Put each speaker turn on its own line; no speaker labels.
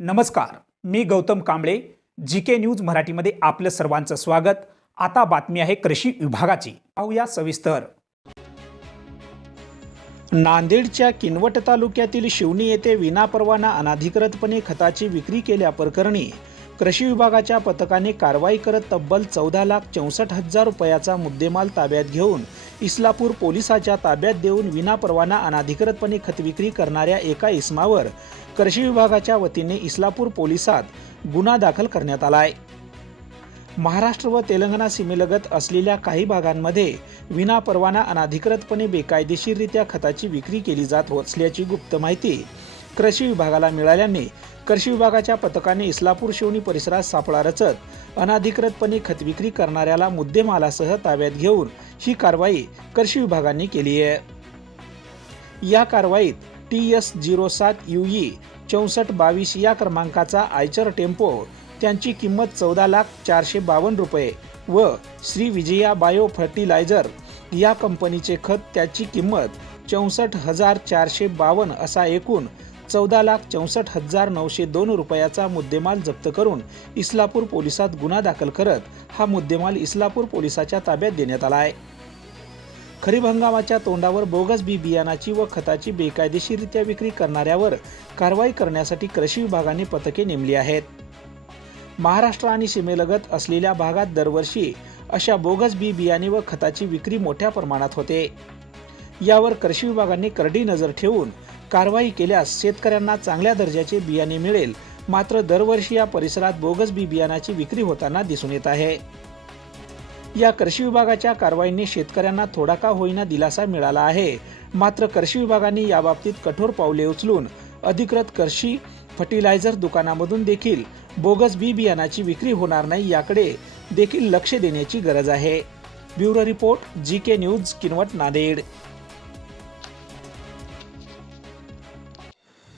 नमस्कार मी Gautam Kamble G K news मराठीमध्ये आपलं सर्वांचं स्वागत. आता बातमी आहे कृषी विभागाची. पाहूया सविस्तर. नांदेडच्या किनवट तालुक्यातील शिवणी येथे विनापरवाना अनाधिकृतपणे खताची विक्री केल्याप्रकरणी कृषी विभागाच्या पथकाने कारवाई करत तब्बल चौदा लाख चौसष्ट हजार रुपयाचा मुद्देमाल ताब्यात घेऊन इस्लापूर पोलिसाच्या ताब्यात देऊन विनापरवाना अनाधिकृतपणे खत विक्री करणाऱ्या एका इसमावर कृषी विभागाच्या वतीने इस्लापूर पोलिसात गुन्हा दाखल करण्यात आला आहे महाराष्ट्र व तेलंगणा सीमेलगत असलेल्या काही भागांमध्ये विनापरवाना अनाधिकृतपणे बेकायदेशीररित्या खताची विक्री केली जात असल्याची गुप्त माहिती कृषी विभागाला मिळाल्याने कृषी विभागाच्या पथकाने इस्लापूर शिवणी परिसरात सापळा रचत अनाधिकृतपणे खत विक्री करणाऱ्याला मुद्देमालासह ताब्यात घेऊन ही कारवाई कृषी विभागाने केली आहे. या कारवाईत टी एस झिरो सात यू ई चौसष्ट बावीस या क्रमांकाचा आयचर टेम्पो त्यांची किंमत चौदा लाख चारशे बावन्न रुपये व श्री विजया बायो फर्टिलायझर या कंपनीचे खत त्याची किंमत चौसष्ट हजार चारशे बावन्न असा एकूण चौदा लाख चौसष्ट हजार नऊशे दोन रुपयाचा मुद्देमाल जप्त करून इस्लापूर पोलिसात गुन्हा दाखल करत हा मुद्देमाल इस्लापूर पोलिसाच्या ताब्यात देण्यात आला आहे. खरीप हंगामाच्या तोंडावर बोगस बी बियाणाची व खताची बेकायदेशीररित्या विक्री करणाऱ्यावर कारवाई करण्यासाठी कृषी विभागाने पथके नेमली आहेत. महाराष्ट्र आणि सीमेलगत असलेल्या भागात दरवर्षी अशा बोगस बी बियाणे व खताची विक्री मोठ्या प्रमाणात होते. यावर कृषी विभागाने करडी नजर ठेवून कारवाई केल्यास शेतकऱ्यांना चांगल्या दर्जाचे बियाणे मिळेल. मात्र दरवर्षी या परिसरात बोगस बी बियाणाची विक्री होताना दिसून येत आहे. या कृषी विभागाच्या कारवाईने शेतकऱ्यांना थोडा का होईना दिलासा मिळाला आहे. मात्र कृषी विभागाने याबाबतीत कठोर पावले उचलून अधिकृत कृषी फर्टिलायझर दुकानामधून देखील बोगस बी बियाणाची विक्री होणार नाही याकडे देखील लक्ष देण्याची गरज आहे. Bureau report G K news Kinwat Nanded.